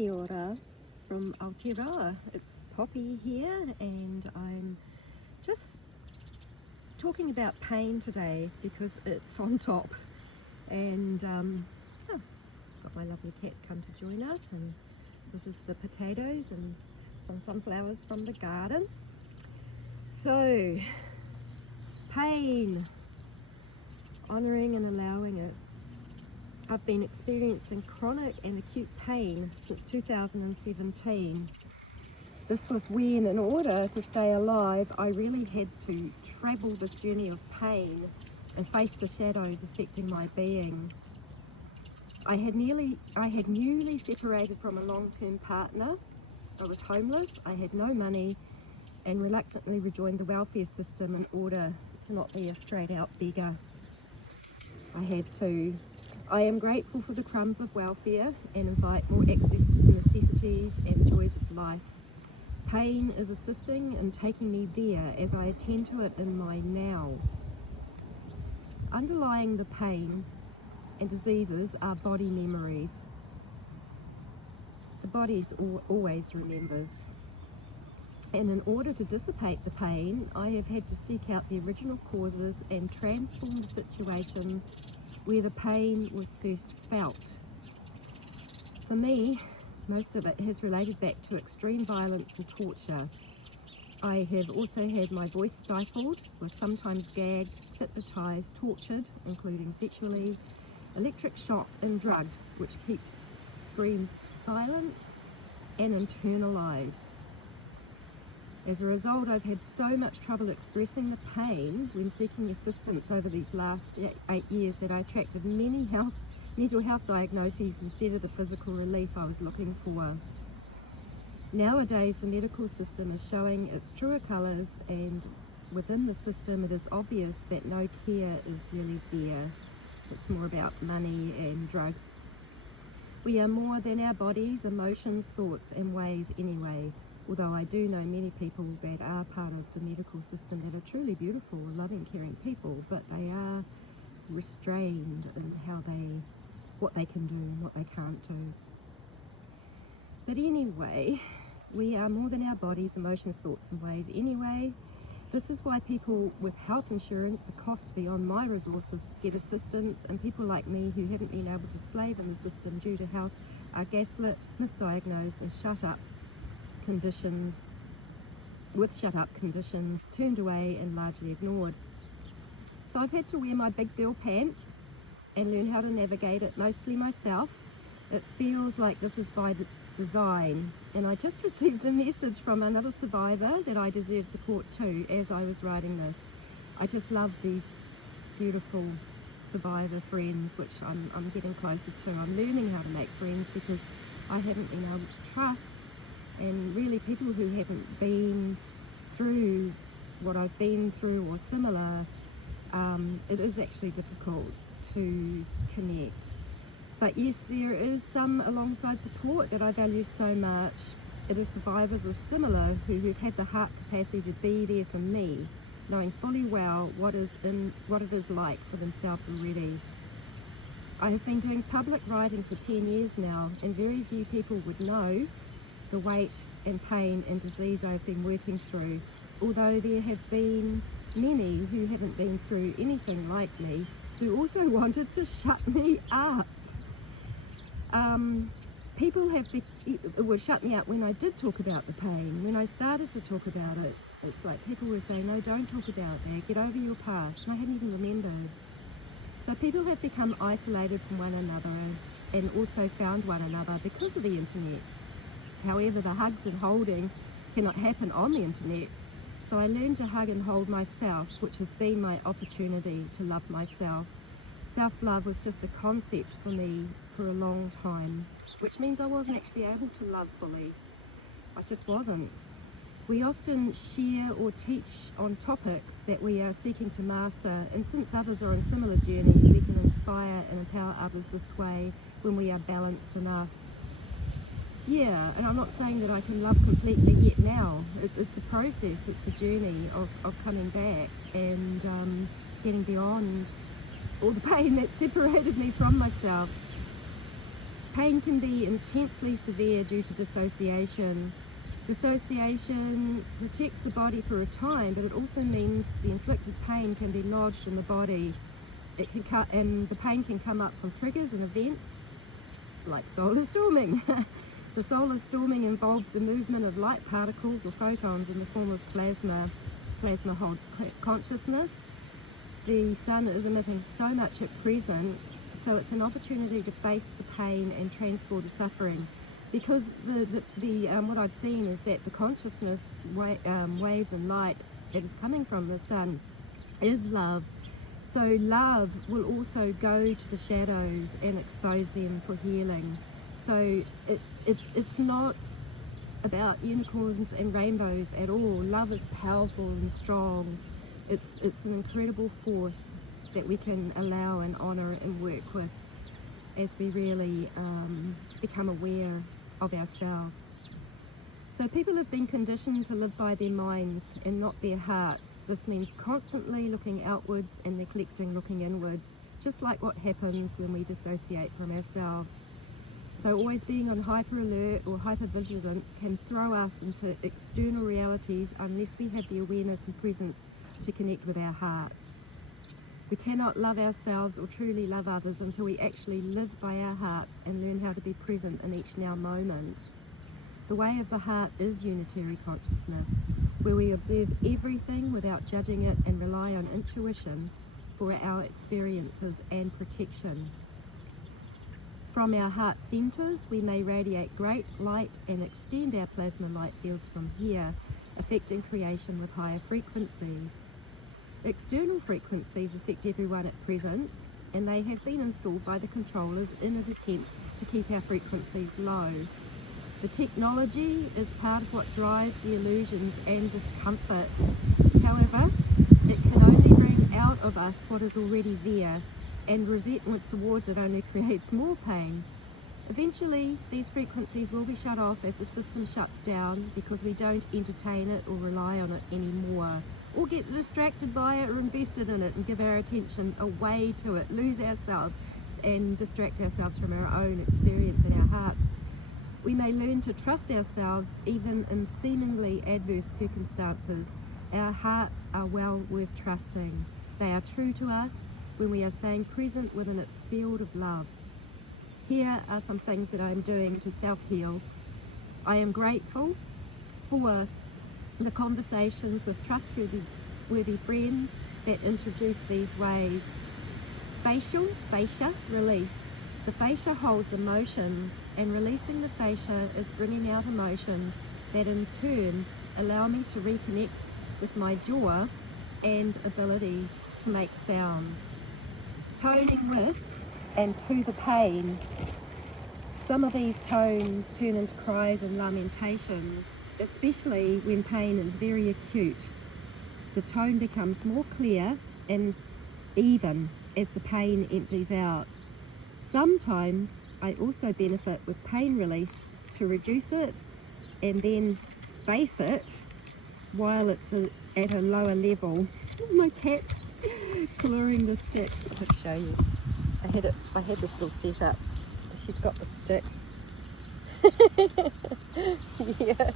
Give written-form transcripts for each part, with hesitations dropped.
Kia ora from Aotearoa. It's Poppy here, and I'm just talking about pain today because it's on top. And got my lovely cat come to join us, and this is the potatoes and some sunflowers from the garden. So, pain, honouring and allowing it. I've been experiencing chronic and acute pain since 2017. This was when, in order to stay alive, I really had to travel this journey of pain and face the shadows affecting my being. I had newly separated from a long-term partner. I was homeless, I had no money, and reluctantly rejoined the welfare system in order to not be a straight-out beggar. I am grateful for the crumbs of welfare and invite more access to the necessities and joys of life. Pain is assisting in taking me there as I attend to it in my now. Underlying the pain and diseases are body memories. The body always remembers. And in order to dissipate the pain, I have had to seek out the original causes and transform the situations where the pain was first felt. For me, most of it has related back to extreme violence and torture. I have also had my voice stifled, was sometimes gagged, hypnotised, tortured, including sexually, electric shocked and drugged, which kept screams silent and internalised. As a result, I've had so much trouble expressing the pain when seeking assistance over these last 8 years that I attracted many mental health diagnoses instead of the physical relief I was looking for. Nowadays, the medical system is showing its truer colours, and within the system it is obvious that no care is really there. It's more about money and drugs. We are more than our bodies, emotions, thoughts and ways anyway. Although I do know many people that are part of the medical system that are truly beautiful, loving, caring people, but they are restrained in what they can do and what they can't do. But anyway, we are more than our bodies, emotions, thoughts and ways anyway. This is why people with health insurance, a cost beyond my resources, get assistance, and people like me who haven't been able to slave in the system due to health are gaslit, misdiagnosed and shut up conditions, turned away and largely ignored. So I've had to wear my big girl pants and learn how to navigate it mostly myself. It feels like this is by design, and I just received a message from another survivor that I deserve support too as I was writing this. I just love these beautiful survivor friends, which I'm getting closer to. I'm learning how to make friends because I haven't been able to trust. And really, people who haven't been through what I've been through or similar, it is actually difficult to connect. But yes, there is some alongside support that I value so much. It is survivors of similar who've had the heart capacity to be there for me, knowing fully well what it is like for themselves already. I have been doing public writing for 10 years now, and very few people would know the weight and pain and disease I've been working through, although there have been many who haven't been through anything like me who also wanted to shut me up. People would shut me up when I did talk about the pain. When I started to talk about it, it's like people were saying, no, don't talk about that, get over your past, and I hadn't even remembered. So people have become isolated from one another and also found one another because of the internet. However, the hugs and holding cannot happen on the internet. So I learned to hug and hold myself, which has been my opportunity to love myself. Self-love was just a concept for me for a long time, which means I wasn't actually able to love fully. I just wasn't. We often share or teach on topics that we are seeking to master, and since others are on similar journeys, we can inspire and empower others this way when we are balanced enough. Yeah, and I'm not saying that I can love completely yet now. It's a process, it's a journey of coming back and getting beyond all the pain that separated me from myself. Pain can be intensely severe due to dissociation. Dissociation protects the body for a time, but it also means the inflicted pain can be lodged in the body. And the pain can come up from triggers and events like solar storming. The solar storming involves the movement of light particles or photons in the form of plasma. Plasma holds consciousness. The sun is emitting so much at present, so it's an opportunity to face the pain and transform the suffering. Because what I've seen is that the consciousness waves and light that is coming from the sun is love. So love will also go to the shadows and expose them for healing. So it's not about unicorns and rainbows at all. Love is powerful and strong. It's an incredible force that we can allow and honour and work with as we really become aware of ourselves. So people have been conditioned to live by their minds and not their hearts. This means constantly looking outwards and neglecting looking inwards, just like what happens when we dissociate from ourselves. So always being on hyper alert or hyper vigilant can throw us into external realities unless we have the awareness and presence to connect with our hearts. We cannot love ourselves or truly love others until we actually live by our hearts and learn how to be present in each now moment. The way of the heart is unitary consciousness, where we observe everything without judging it and rely on intuition for our experiences and protection. From our heart centers, we may radiate great light and extend our plasma light fields from here, affecting creation with higher frequencies. External frequencies affect everyone at present, and they have been installed by the controllers in an attempt to keep our frequencies low. The technology is part of what drives the illusions and discomfort. However, it can only bring out of us what is already there, and resentment towards it only creates more pain. Eventually, these frequencies will be shut off as the system shuts down because we don't entertain it or rely on it anymore, or get distracted by it or invested in it and give our attention away to it, lose ourselves and distract ourselves from our own experience in our hearts. We may learn to trust ourselves even in seemingly adverse circumstances. Our hearts are well worth trusting. They are true to us when we are staying present within its field of love. Here are some things that I'm doing to self-heal. I am grateful for the conversations with trustworthy friends that introduce these ways. Fascia release. The fascia holds emotions, and releasing the fascia is bringing out emotions that in turn allow me to reconnect with my jaw and ability to make sound. Toning with and to the pain. Some of these tones turn into cries and lamentations, especially when pain is very acute. The tone becomes more clear and even as the pain empties out. Sometimes I also benefit with pain relief to reduce it and then face it while it's at a lower level. My cat's clawing the stick. I'll show you. I had this little setup. She's got the stick. Yeah.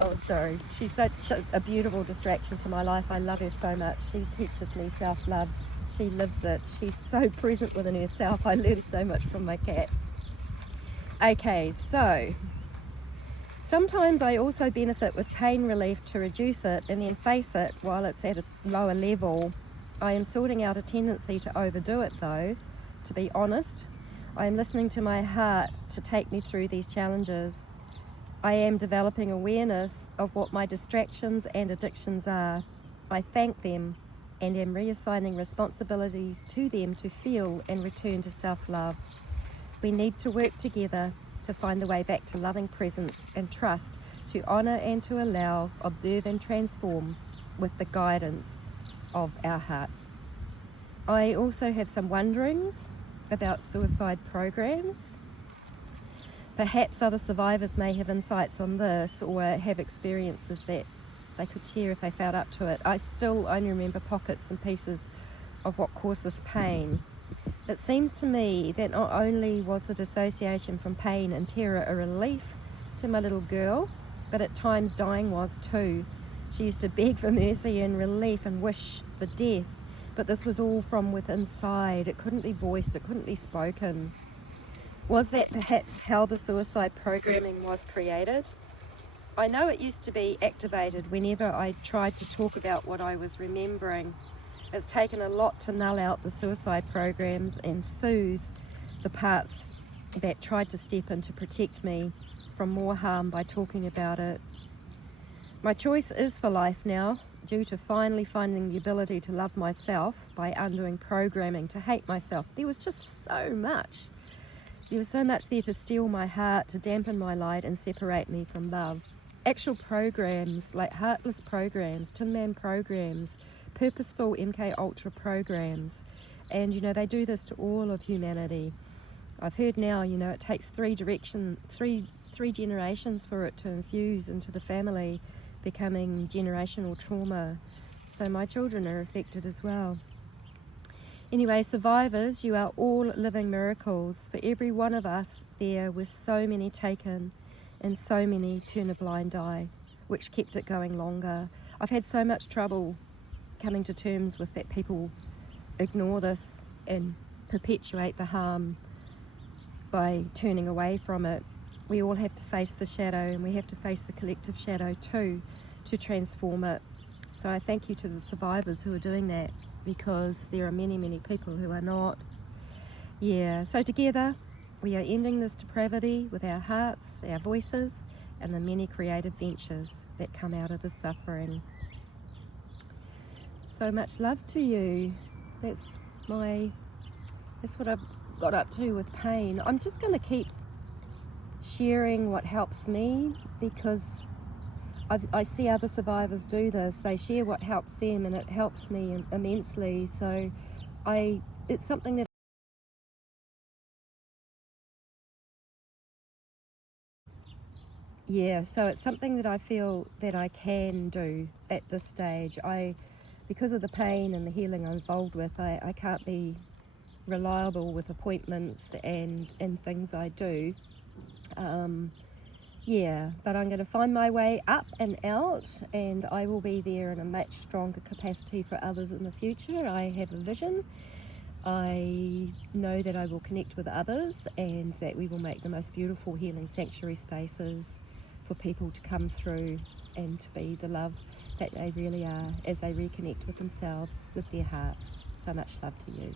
Oh, sorry. She's such a beautiful distraction to my life. I love her so much. She teaches me self-love. She lives it. She's so present within herself. I learn so much from my cat. Okay, so sometimes I also benefit with pain relief to reduce it and then face it while it's at a lower level. I am sorting out a tendency to overdo it though, to be honest. I am listening to my heart to take me through these challenges. I am developing awareness of what my distractions and addictions are. I thank them and am reassigning responsibilities to them to feel and return to self-love. We need to work together to find the way back to loving presence and trust, to honour and to allow, observe and transform with the guidance of our hearts. I also have some wonderings about suicide programs. Perhaps other survivors may have insights on this or have experiences that they could share if they felt up to it. I still only remember pockets and pieces of what caused this pain. It seems to me that not only was the dissociation from pain and terror a relief to my little girl, but at times dying was too. She used to beg for mercy and relief and wish for death, but this was all from within inside. It couldn't be voiced, it couldn't be spoken. Was that perhaps how the suicide programming was created? I know it used to be activated whenever I tried to talk about what I was remembering. It's taken a lot to null out the suicide programs and soothe the parts that tried to step in to protect me from more harm by talking about it. My choice is for life now, due to finally finding the ability to love myself by undoing programming to hate myself. There was just so much. There was so much there to steal my heart, to dampen my light and separate me from love. Actual programs like heartless programs, Tin Man programs, purposeful MK Ultra programs, and they do this to all of humanity. I've heard now, it takes three generations for it to infuse into the family, becoming generational trauma. So my children are affected as well. Anyway, survivors, you are all living miracles. For every one of us, there were so many taken and so many turn a blind eye, which kept it going longer. I've had so much trouble coming to terms with that people ignore this and perpetuate the harm by turning away from it. We all have to face the shadow, and we have to face the collective shadow too to transform it. So I thank you to the survivors who are doing that, because there are many, many people who are not. So together we are ending this depravity with our hearts, our voices, and the many creative ventures that come out of the suffering. So much love to you. That's what I've got up to with pain. I'm just going to keep sharing what helps me, because I see other survivors do this. They share what helps them, and it helps me immensely. So it's something that so it's something that I feel that I can do at this stage. Because of the pain and the healing I'm involved with, I can't be reliable with appointments and things I do. But I'm going to find my way up and out, and I will be there in a much stronger capacity for others in the future. I have a vision. I know that I will connect with others, and that we will make the most beautiful healing sanctuary spaces for people to come through and to be the love that they really are as they reconnect with themselves, with their hearts. So much love to you.